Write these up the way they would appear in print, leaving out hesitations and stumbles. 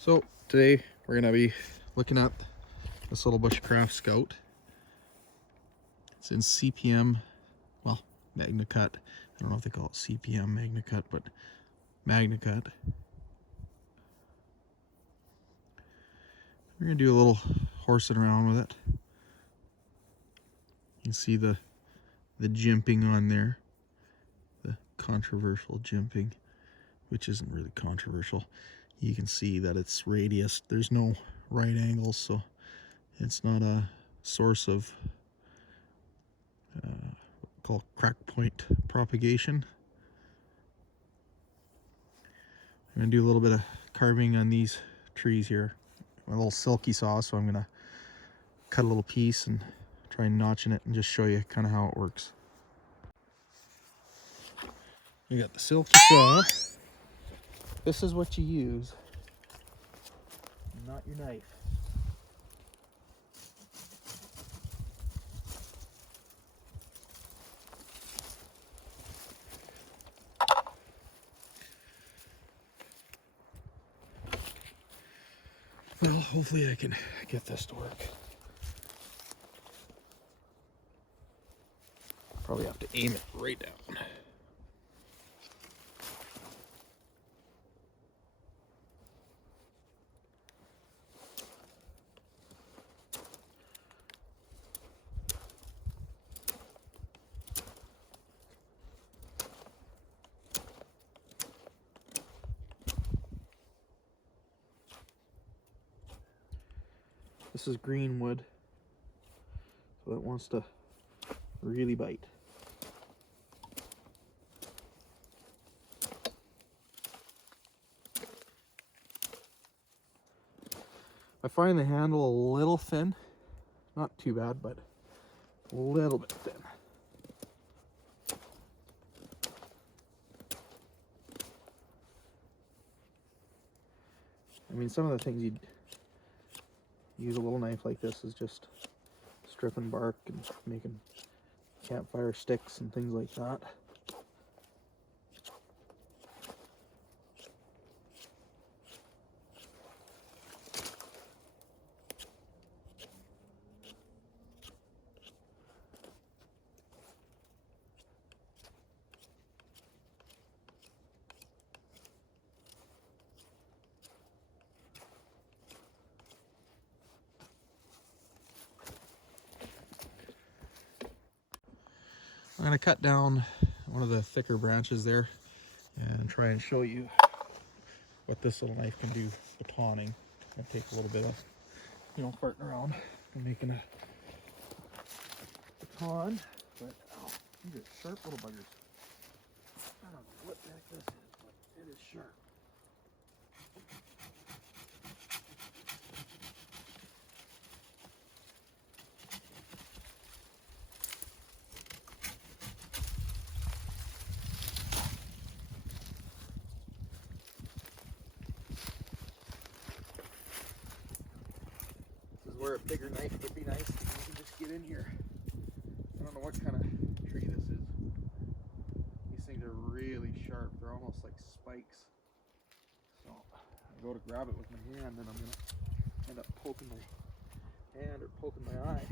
So today we're gonna be looking at this little Bushcraft Scout. It's in CPM, well, Magnacut. I don't know if they call it CPM Magnacut, but Magnacut. We're gonna do a little horsing around with it. You can see the jimping on there, the controversial jimping, which isn't really controversial. You can see that it's radius. There's no right angles, so it's not a source of called crack point propagation. I'm gonna do a little bit of carving on these trees here. My little silky saw, so I'm gonna cut a little piece and try notching it and just show you kind of how it works. You got the silky saw. This is what you use, not your knife. Well, hopefully I can get this to work. Probably have to aim it right down. This is green wood, so it wants to really bite. I find the handle a little thin, not too bad, but a little bit thin. I mean, some of the things you'd use a little knife like this is just stripping bark and making campfire sticks and things like that. I'm going to cut down one of the thicker branches there and try and show you what this little knife can do batoning. It'll take a little bit of, farting around and making a baton, but oh, these are sharp little buggers. I don't know what the heck this is, but it is sharp. Where a bigger knife would be nice, you can just get in here. I don't know what kind of tree this is. These things are really sharp. They're almost like spikes. So I go to grab it with my hand and I'm going to end up poking my hand or poking my eye.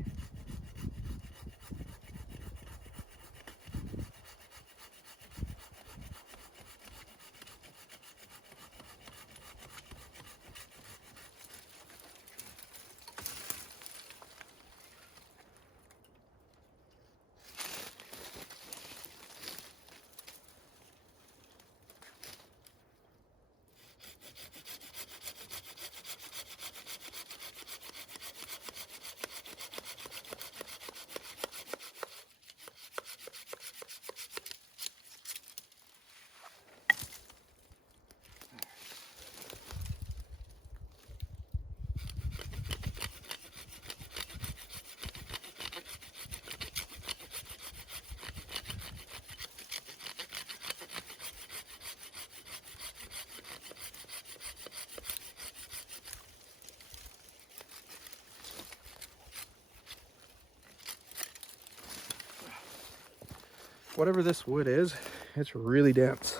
Whatever this wood is, it's really dense.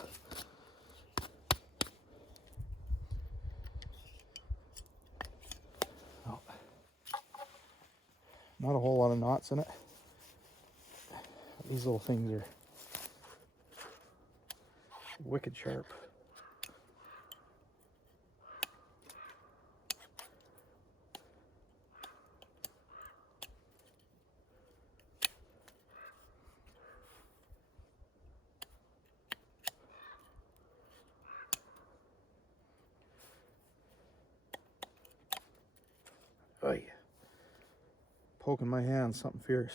Not a whole lot of knots in it. These little things are wicked sharp. Oy. Poking my hand, something fierce.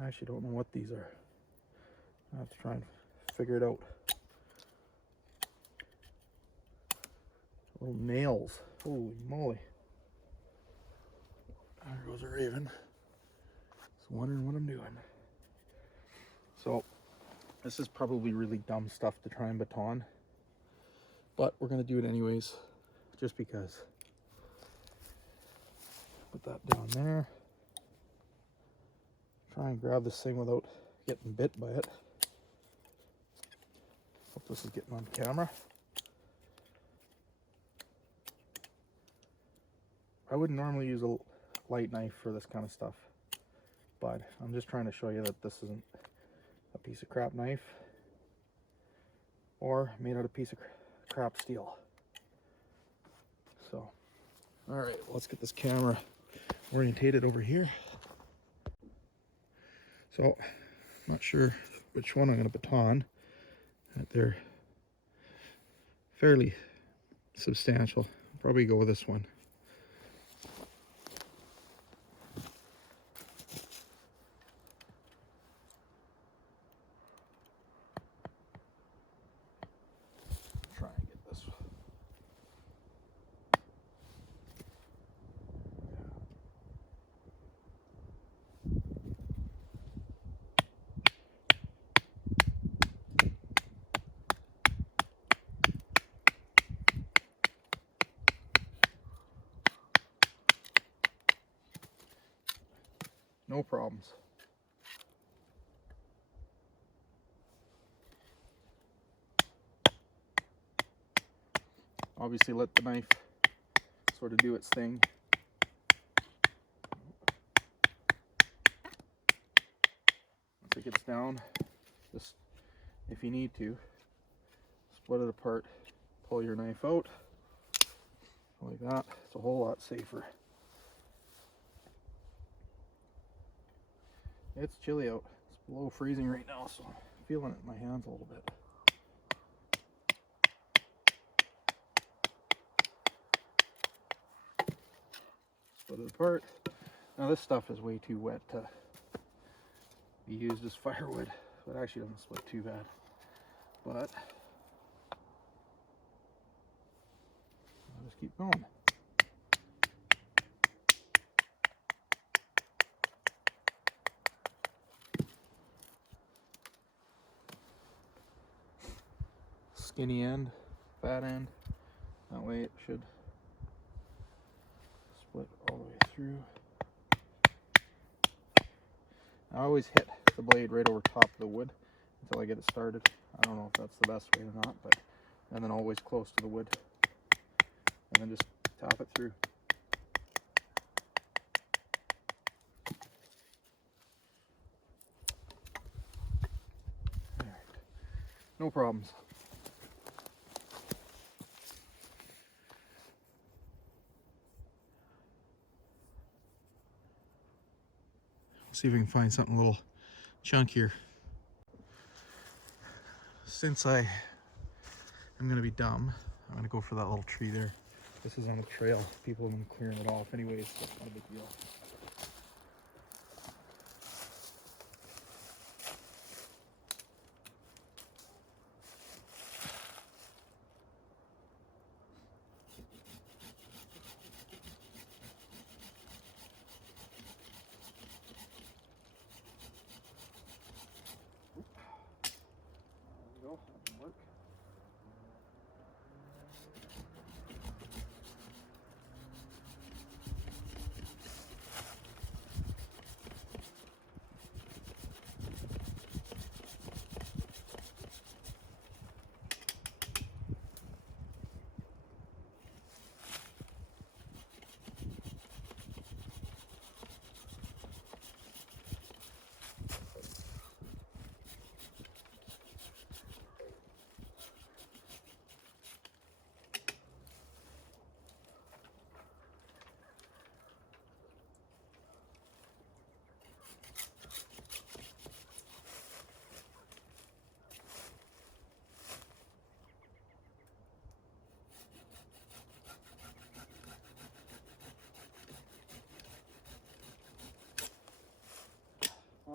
I actually don't know what these are. I have to try and figure it out. Little nails. Holy moly. There goes a raven. Just wondering what I'm doing. So, this is probably really dumb stuff to try and baton, but we're going to do it anyways, just because. Put that down there. Try and grab this thing without getting bit by it. Hope this is getting on camera. I wouldn't normally use a light knife for this kind of stuff, but I'm just trying to show you that this isn't a piece of crap knife or made out of piece of crap steel. So, all right, let's get this camera orientated over here. So, I'm not sure which one I'm going to baton. They're fairly substantial. I'll probably go with this one. Try and get this one. No problems. Obviously let the knife sort of do its thing. Once it gets down, just, if you need to, split it apart, pull your knife out, like that. It's a whole lot safer. It's chilly out. It's below freezing right now, so I'm feeling it in my hands a little bit. Split it apart. Now this stuff is way too wet to be used as firewood. So it actually doesn't split too bad. But I'll just keep going. Skinny end, fat end. That way it should split all the way through. I always hit the blade right over top of the wood until I get it started. I don't know if that's the best way or not, but and then always close to the wood, and then just tap it through. All right. No problems. See if we can find something a little chunkier. Since I am going to be dumb, I'm going to go for that little tree there. This is on the trail. People have been clearing it off anyways, so it's not a big deal.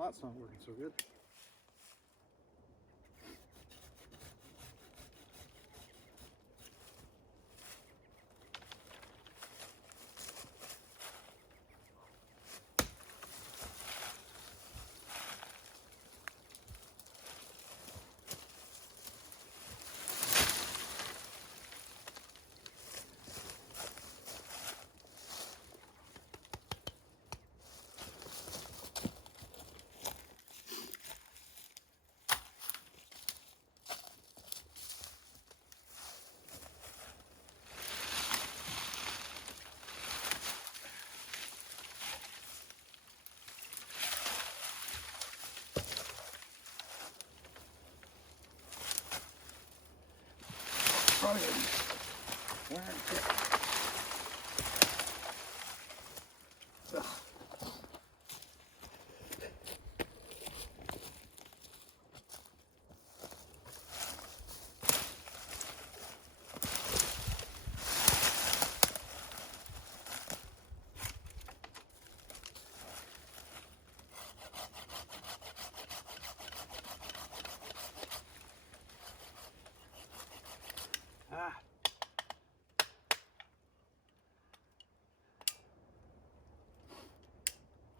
Well, that's not working so good. Probably wearing it. Ah.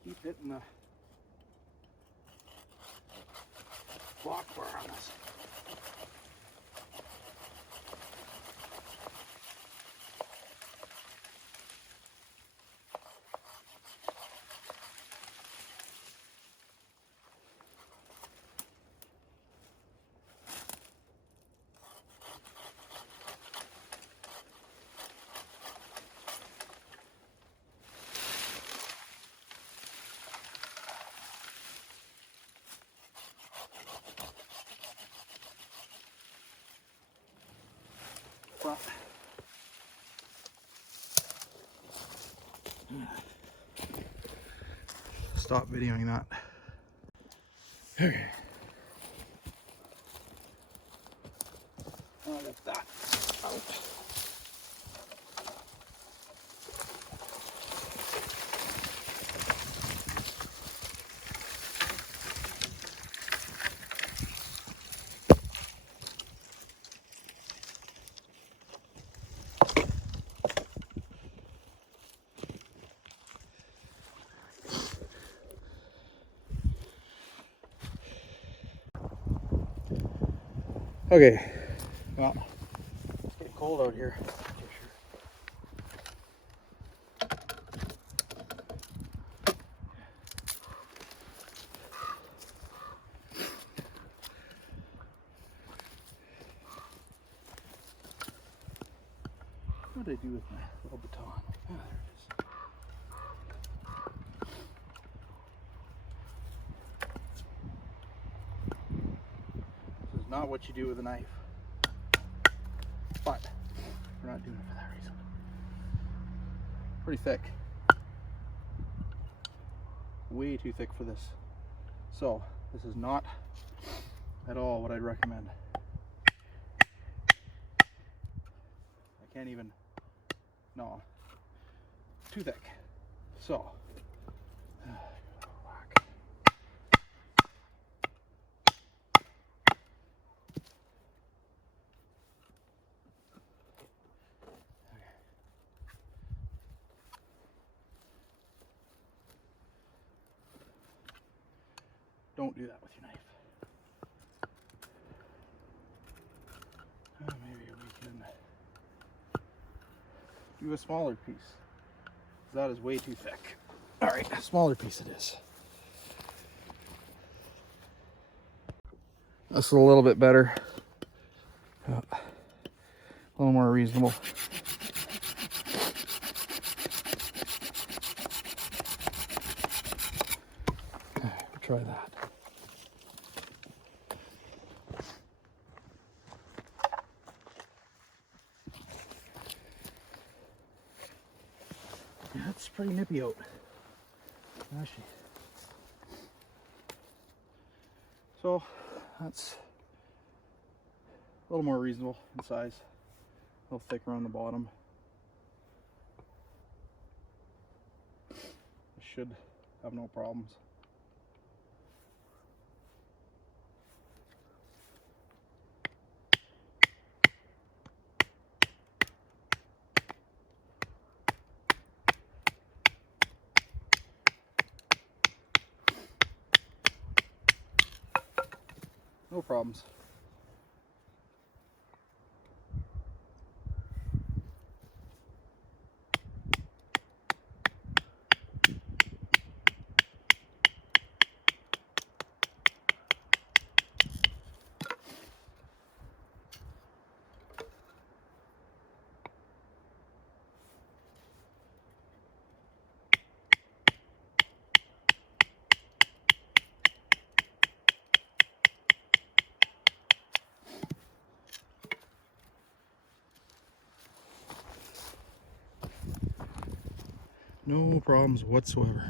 Keep hitting the block bar on this. Well, stop videoing that. Okay. I'll get that out. Okay, well, it's getting cold out here. What did I do with my little baton? Ah, there it is. This is not what you do with a knife, but we're not doing it for that reason. Pretty thick. Way too thick for this. So, this is not at all what I'd recommend. I can't even, no, too thick. So, whack. Don't do that with your knife. Maybe we can do a smaller piece. That is way too thick. All right, a smaller piece it is. This is a little bit better. A little more reasonable. We'll try that. Yeah, that's pretty nippy out. Actually. So that's a little more reasonable in size. A little thicker on the bottom. Should have no problems. No problems. No problems whatsoever.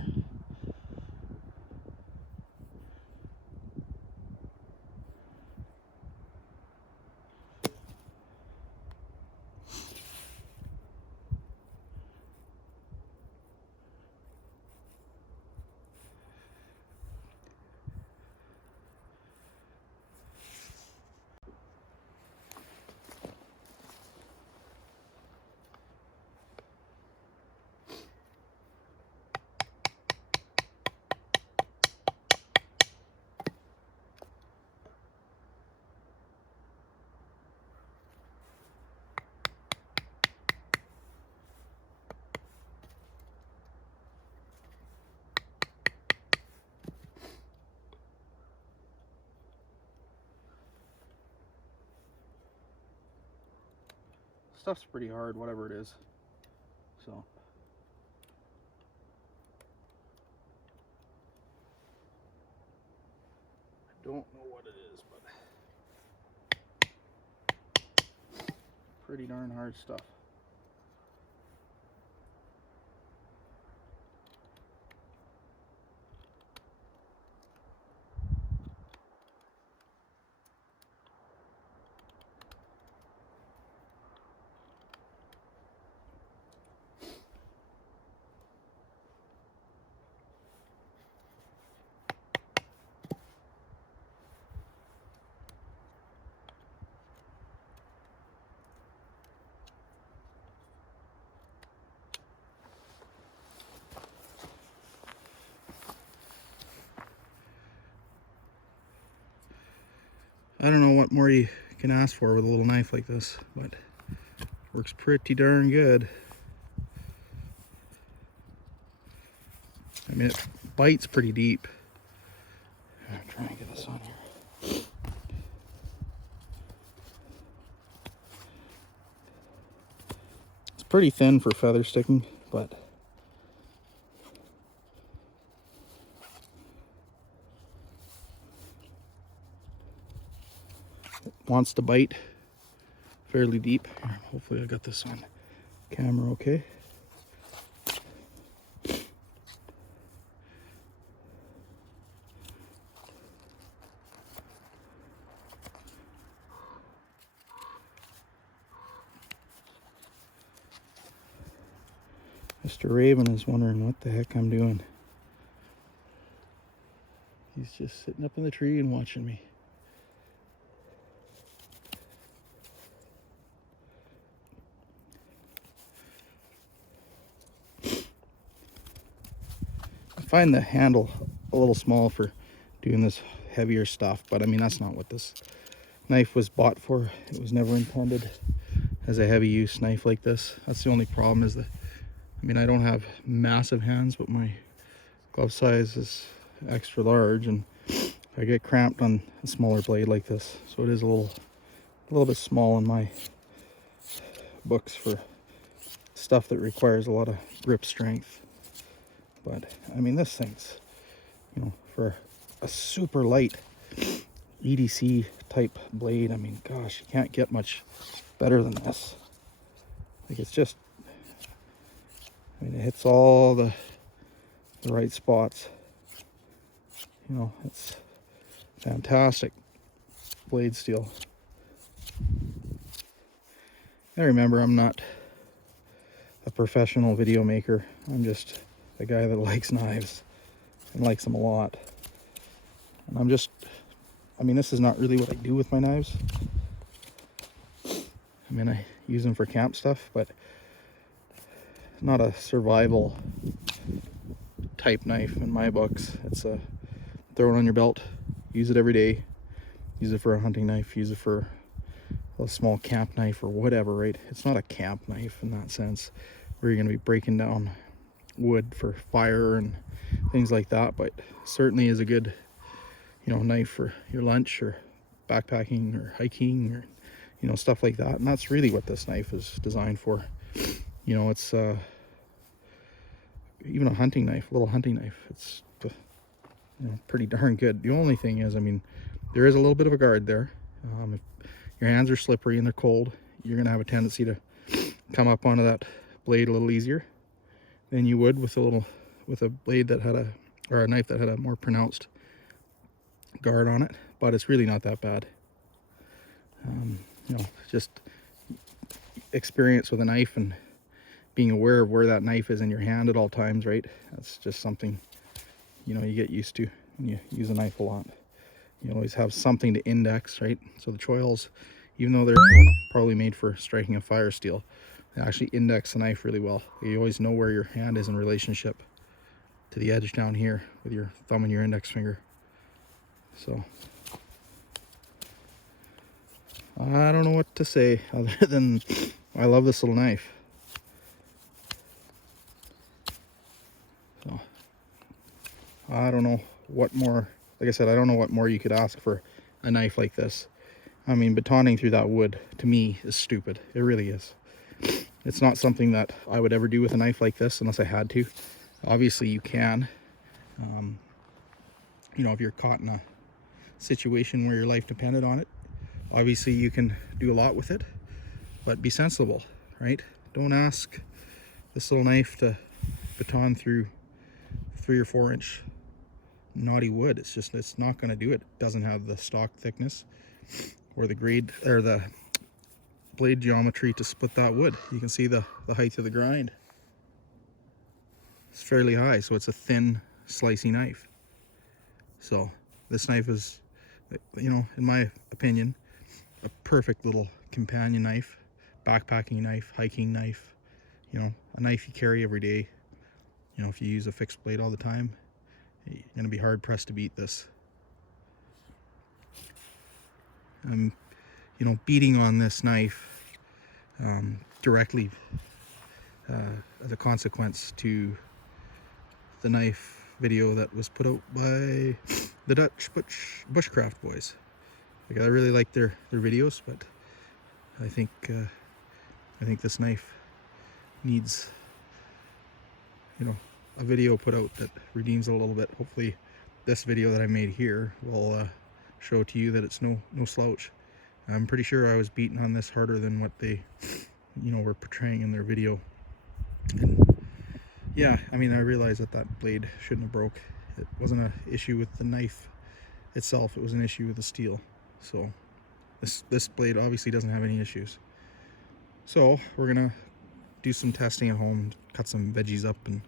Stuff's pretty hard, whatever it is. So. I don't know what it is, but pretty darn hard stuff. I don't know what more you can ask for with a little knife like this, but works pretty darn good. I mean, it bites pretty deep. I'm trying to get this on here. It's pretty thin for feather sticking, but wants to bite fairly deep. Hopefully I got this on camera okay. Mr. Raven is wondering what the heck I'm doing. He's just sitting up in the tree and watching me. I find the handle a little small for doing this heavier stuff, but I mean, that's not what this knife was bought for. It was never intended as a heavy use knife like this. That's the only problem, is that, I mean, I don't have massive hands, but my glove size is extra large, and I get cramped on a smaller blade like this. So it is a little bit small in my books for stuff that requires a lot of grip strength. But I mean, this thing's, you know, for a super light EDC type blade, I mean, gosh, you can't get much better than this. Like, it's just, I mean, it hits all the right spots. You know, it's fantastic blade steel. And remember, I'm not a professional video maker. I'm just a guy that likes knives and likes them a lot. And I mean, this is not really what I do with my knives. I mean, I use them for camp stuff, but not a survival type knife in my books. It's a throw it on your belt, use it every day, use it for a hunting knife, use it for a small camp knife or whatever, right? It's not a camp knife in that sense where you're going to be breaking down wood for fire and things like that, but certainly is a good, you know, knife for your lunch or backpacking or hiking or, you know, stuff like that. And that's really what this knife is designed for. You know, it's even a hunting knife, a little hunting knife, it's, you know, pretty darn good. The only thing is, I mean, there is a little bit of a guard there. If your hands are slippery and they're cold, you're going to have a tendency to come up onto that blade a little easier than you would with a blade that had a knife that had a more pronounced guard on it. But it's really not that bad. You know, just experience with a knife and being aware of where that knife is in your hand at all times, right? That's just something, you know, you get used to when you use a knife a lot. You always have something to index, right? So the choils, even though they're probably made for striking a fire steel, they actually index the knife really well. You always know where your hand is in relationship to the edge down here with your thumb and your index finger. So I don't know what to say other than I love this little knife. So I don't know what more, like I said, I don't know what more you could ask for a knife like this. I mean, batoning through that wood to me is stupid. It really is. It's not something that I would ever do with a knife like this unless I had to. Obviously you can. You know, if you're caught in a situation where your life depended on it, obviously you can do a lot with it, but be sensible, right? Don't ask this little knife to baton through 3 or 4 inch knotty wood. It's not going to do it. It doesn't have the stock thickness or the grade or the blade geometry to split that wood. You can see the height of the grind. It's fairly high, so it's a thin, slicey knife. So this knife is, you know, in my opinion, a perfect little companion knife, backpacking knife, hiking knife, you know, a knife you carry every day. You know, if you use a fixed blade all the time, you're going to be hard pressed to beat this. You know, beating on this knife directly as a consequence to the knife video that was put out by the Dutch Bushcraft boys. Like, I really like their videos, but I think this knife needs, you know, a video put out that redeems it a little bit. Hopefully this video that I made here will show to you that it's no slouch. I'm pretty sure I was beating on this harder than what they, you know, were portraying in their video. And yeah, I mean, I realized that blade shouldn't have broke. It wasn't an issue with the knife itself, it was an issue with the steel. So this blade obviously doesn't have any issues. So we're gonna do some testing at home, cut some veggies up and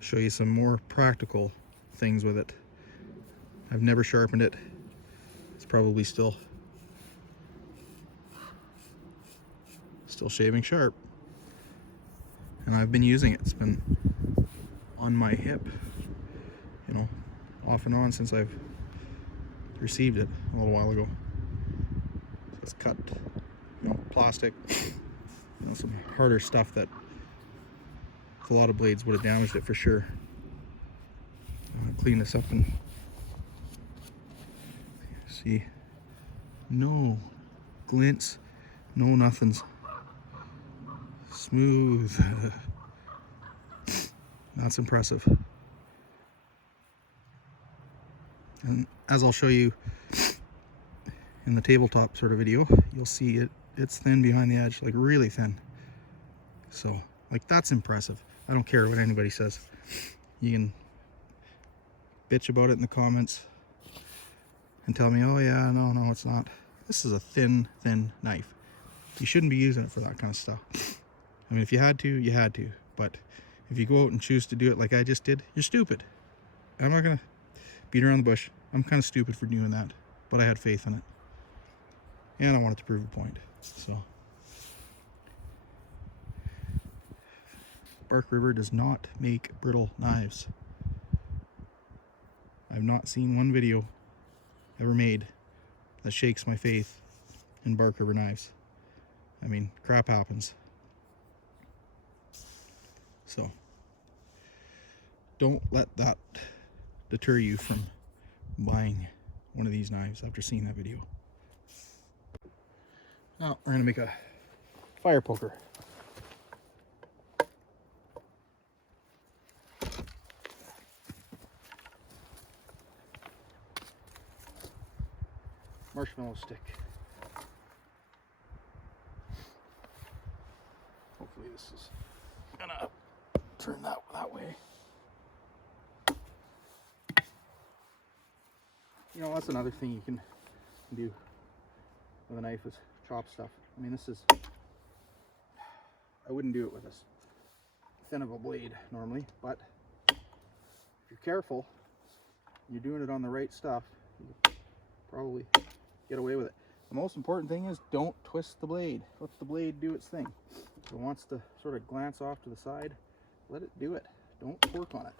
show you some more practical things with it. I've never sharpened it. It's probably still shaving sharp, and I've been using it. It's been on my hip, you know, off and on since I've received it a little while ago. So it's cut, you know, plastic, you know, some harder stuff that a lot of blades would have damaged it for sure. Clean this up and see, no glints, no nothings. Smooth. That's impressive. And as I'll show you in the tabletop sort of video, you'll see it's thin behind the edge, like really thin. So, like, that's impressive. I don't care what anybody says. You can bitch about it in the comments and tell me, oh yeah, no, it's not. This is a thin knife. You shouldn't be using it for that kind of stuff. I mean, if you had to, you had to. But if you go out and choose to do it like I just did, you're stupid. I'm not gonna beat around the bush. I'm kind of stupid for doing that, but I had faith in it. And I wanted to prove a point, so. Bark River does not make brittle knives. I've not seen one video ever made that shakes my faith in Bark River knives. I mean, crap happens. So don't let that deter you from buying one of these knives after seeing that video. Now we're gonna make a fire poker. Marshmallow stick. Hopefully this is gonna turn that way. You know, that's another thing you can do with a knife is chop stuff. I mean, this is, I wouldn't do it with this thin of a blade normally, but if you're careful, you're doing it on the right stuff, you probably get away with it. The most important thing is don't twist the blade. Let the blade do its thing. If it wants to sort of glance off to the side, let it do it. Don't torque on it.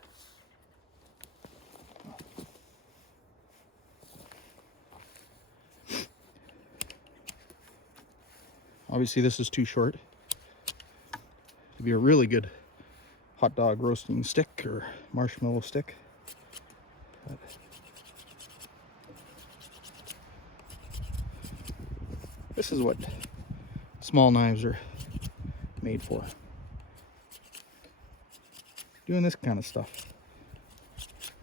Obviously this is too short to be a really good hot dog roasting stick or marshmallow stick. But this is what small knives are made for. Doing this kind of stuff.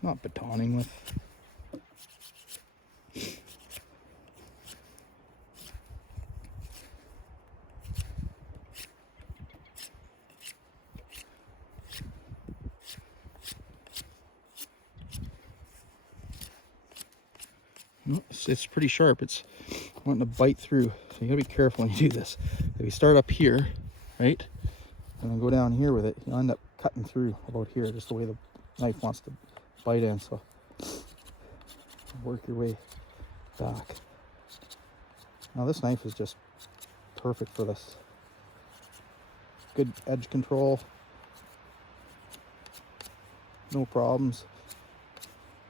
Not batoning with. It's pretty sharp. It's wanting to bite through, so you gotta be careful when you do this. If you start up here, right, and then go down here with it, you'll end up cutting through about here, just the way the knife wants to bite in. So work your way back. Now this knife is just perfect for this. Good edge control, no problems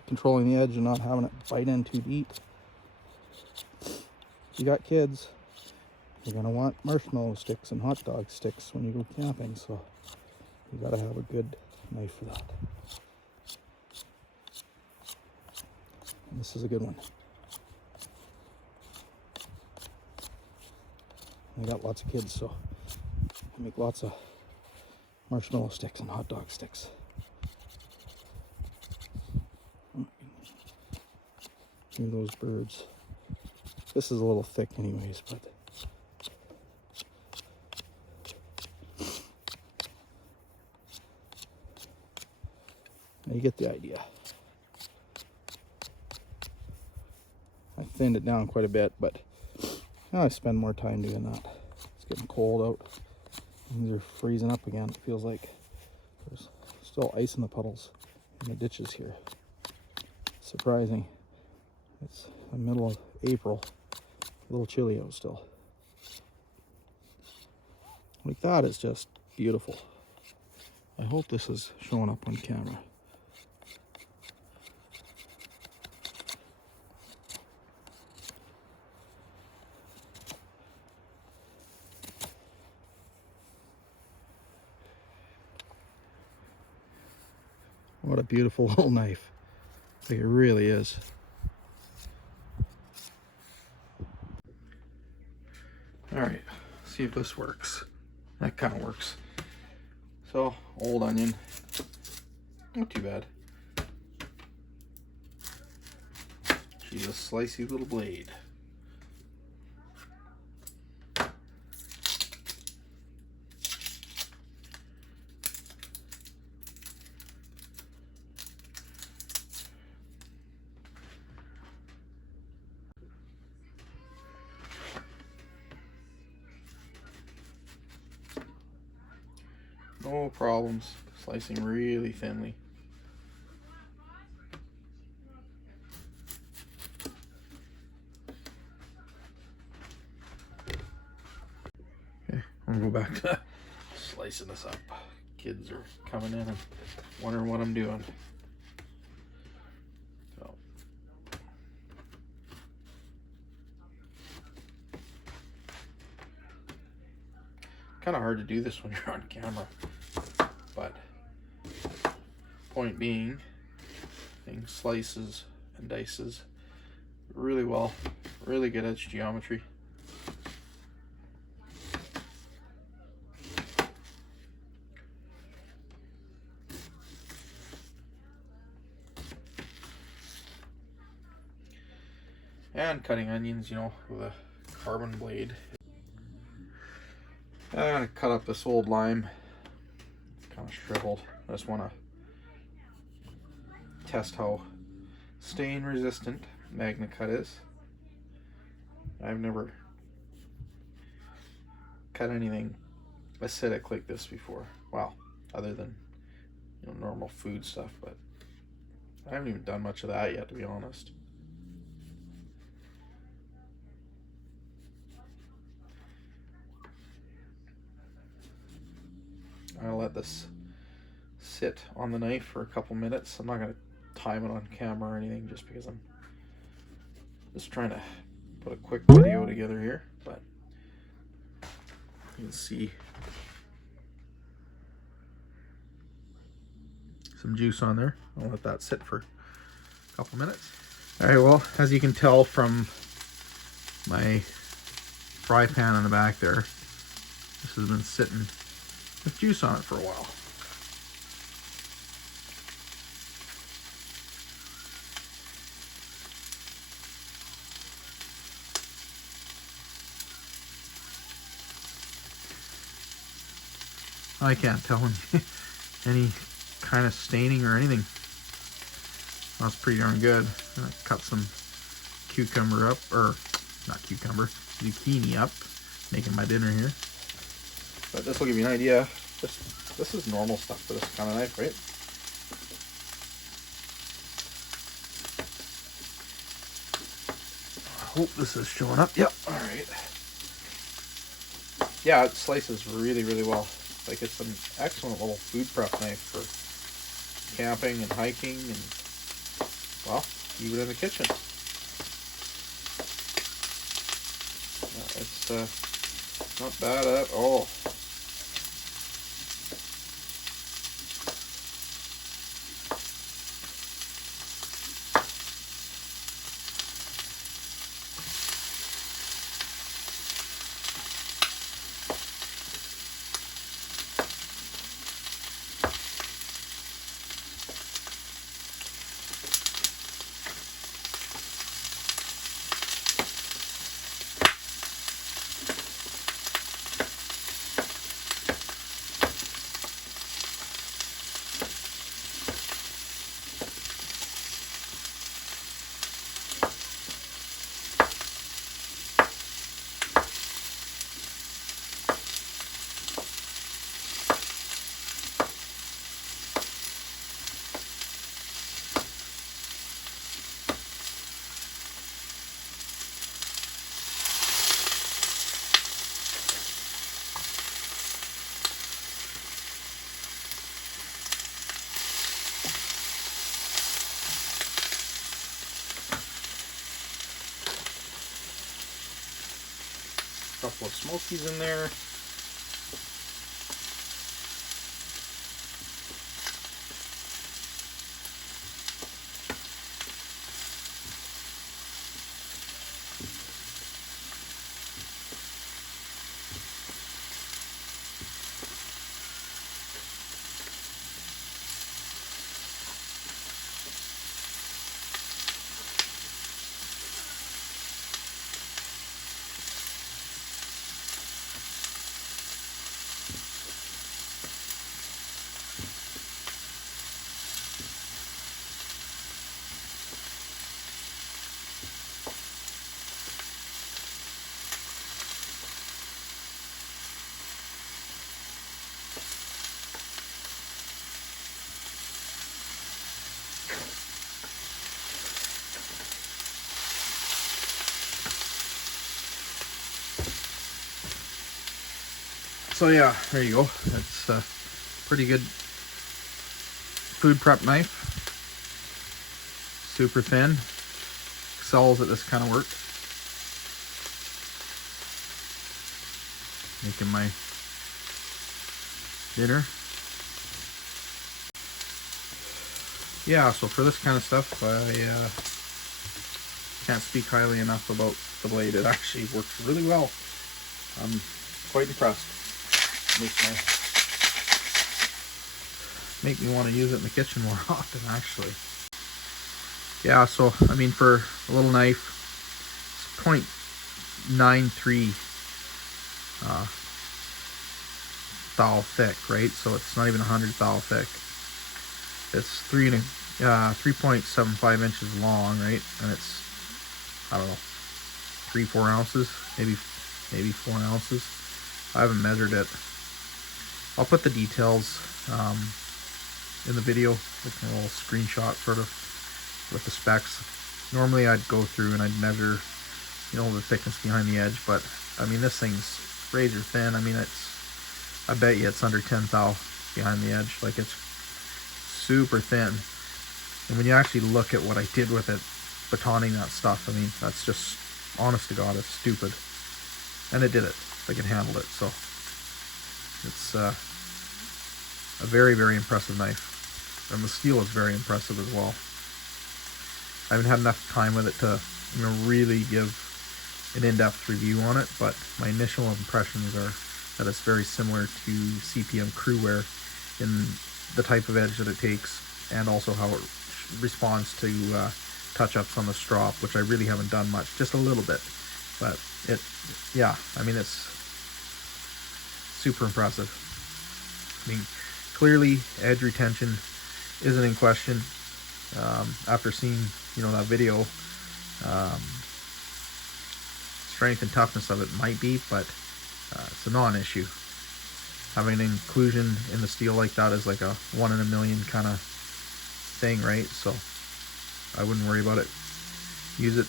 controlling the edge and not having it bite in too deep. If you got kids, you're going to want marshmallow sticks and hot dog sticks when you go camping, so you got to have a good knife for that. And this is a good one. I got lots of kids, so I make lots of marshmallow sticks and hot dog sticks. Hear those birds. This is a little thick anyways, but you get the idea. I thinned it down quite a bit, but now I spend more time doing that. It's getting cold out. Things are freezing up again. It feels like there's still ice in the puddles in the ditches here. Surprising. It's the middle of April. A little chilly out still. Like that is just beautiful. I hope this is showing up on camera. What a beautiful little knife. Like it really is. Alright, see if this works. That kind of works. So, old onion. Not too bad. She's a slicey little blade. No problems, slicing really thinly. Okay, I'm gonna go back to slicing this up. Kids are coming in and wondering what I'm doing. So kind of hard to do this when you're on camera, but point being, thing slices and dices really well, really good edge geometry. And cutting onions, you know, with a carbon blade. I'm gonna cut up this old lime. It's kind of shriveled. I just want to test how stain resistant Magnacut is. I've never cut anything acidic like this before. Well, other than, you know, normal food stuff, but I haven't even done much of that yet, to be honest. I'm gonna let this sit on the knife for a couple minutes. I'm not gonna time it on camera or anything, just because I'm just trying to put a quick video together here, but you can see some juice on there. I'll let that sit for a couple minutes. All right, well, as you can tell from my fry pan in the back there, this has been sitting with juice on it for a while. I can't tell any kind of staining or anything. That's pretty darn good. I cut some cucumber up, or not cucumber, zucchini up, making my dinner here. But this will give you an idea. This is normal stuff for this kind of knife, right? I hope this is showing up. Yep. All right. Yeah, it slices really, really well. Like, it's an excellent little food prep knife for camping and hiking and, well, even in the kitchen. It's not bad at all. Couple of smokies in there. So yeah, there you go. It's a pretty good food prep knife. Super thin. Excels at this kind of work. Making my dinner. Yeah, so for this kind of stuff, I can't speak highly enough about the blade. It actually works really well. I'm quite impressed. Make me want to use it in the kitchen more often, actually. Yeah, so I mean, for a little knife, it's 0.93 thou thick, right? So it's not even 100 thou thick. It's 3.75 inches long, right? And it's, I don't know, 3-4 ounces, maybe 4 ounces. I haven't measured it. I'll put the details in the video, like a little screenshot sort of with the specs. Normally I'd go through and I'd measure, you know, the thickness behind the edge, but I mean, this thing's razor thin. I mean, I bet you it's under 10 thou behind the edge. Like, it's super thin. And when you actually look at what I did with it, batoning that stuff, I mean, that's just, honest to God, it's stupid. And it did it. Like, it handled it. So it's a very, very impressive knife. And the steel is very impressive as well. I haven't had enough time with it to, you know, really give an in-depth review on it, but my initial impressions are that it's very similar to CPM Crewwear in the type of edge that it takes, and also how it responds to touch-ups on the strop, which I really haven't done much, just a little bit. But it, yeah, I mean, it's super impressive. I mean, clearly edge retention isn't in question. After seeing, you know, that video, strength and toughness of it might be, but it's a non-issue. Having an inclusion in the steel like that is like a 1 in a million kind of thing, right? So I wouldn't worry about it. Use it,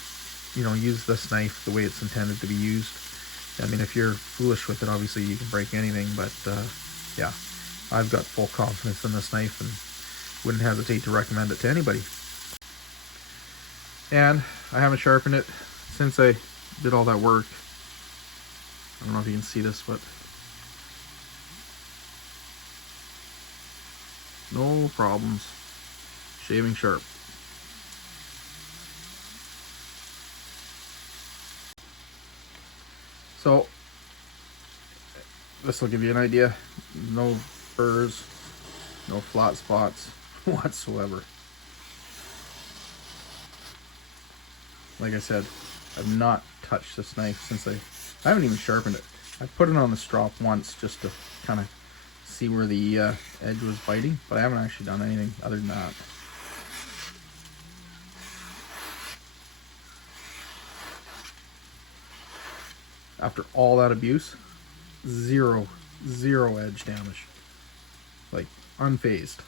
you know, use this knife the way it's intended to be used. I mean, if you're foolish with it, obviously you can break anything, but yeah, I've got full confidence in this knife and wouldn't hesitate to recommend it to anybody. And I haven't sharpened it since I did all that work. I don't know if you can see this, but no problems shaving sharp. So this will give you an idea. No burrs, no flat spots whatsoever. Like I said, I've not touched this knife since I haven't even sharpened it. I put it on the strop once just to kind of see where the edge was biting, but I haven't actually done anything other than that. After all that abuse, zero edge damage. Like, unfazed.